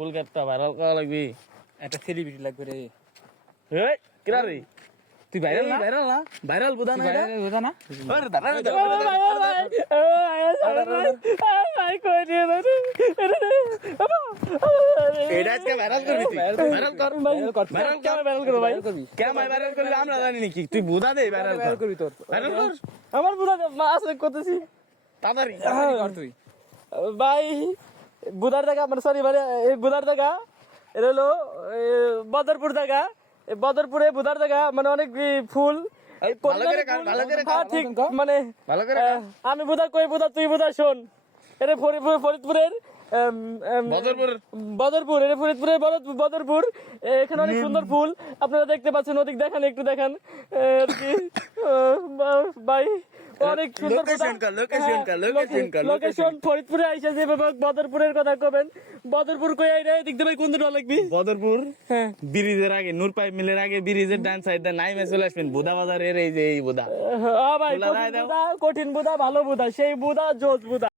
ফুল ক্যাপটা ভাইরাল করা লাগবি। একটা সেলিব্রিটি লাগবে রে। এই কিরা রে তুই ভাইরাল না? ভাইরাল না ভাইরাল বুদা না এটা ভাইরাল হতো না? আরে দাঁড়া এটা আজকে ভাইরাল করবি তুই ভাইরাল কর ভাইরাল কর ভাই কেন ভাইরাল করবি আমরা জানি নাকি তুই বুদা দে ভাইরাল ভাইরাল করবি তোর। ভাইরাল কর আমার বুড়া আছে করতেছি তাড়াতাড়ি কর তুই। ভাই বুধার জায়গা মানে সরি মানে এই বুধার জায়গা এটা হলো বদরপুর জায়গা। এই বদরপুরে বুধার জায়গা মানে অনেক ফুল এই ভালো করে কার ভালো করে হ্যাঁ ঠিক মানে ভালো করে আমি বুধা কই বুধা তুই বুধা শোন এটা ফরিদপুরের বদরপুর এটা ফরিদপুরের বদরপুর এখানে অনেক সুন্দর ফুল আপনারা দেখতে পাচ্ছেন ওদিক দেখান একটু দেখান আর কি ভাই অনেক সুন্দর লোকেশন ফরিদপুরে আইসা যে বদরপুরের কথা কবেন বদরপুর কই আই রে দেখতে ভাই কোন দিন লাগবি বদরপুর হ্যাঁ ব্রিজের আগে নূর পাইপ মিলের আগে ব্রিজের ডান সাইডে নাইমে চলে আসবেন বুদা বাজারের এই যে এই বুদা ভাই কঠিন বুধা ভালো বুধা সেই বুধা জোস বুধা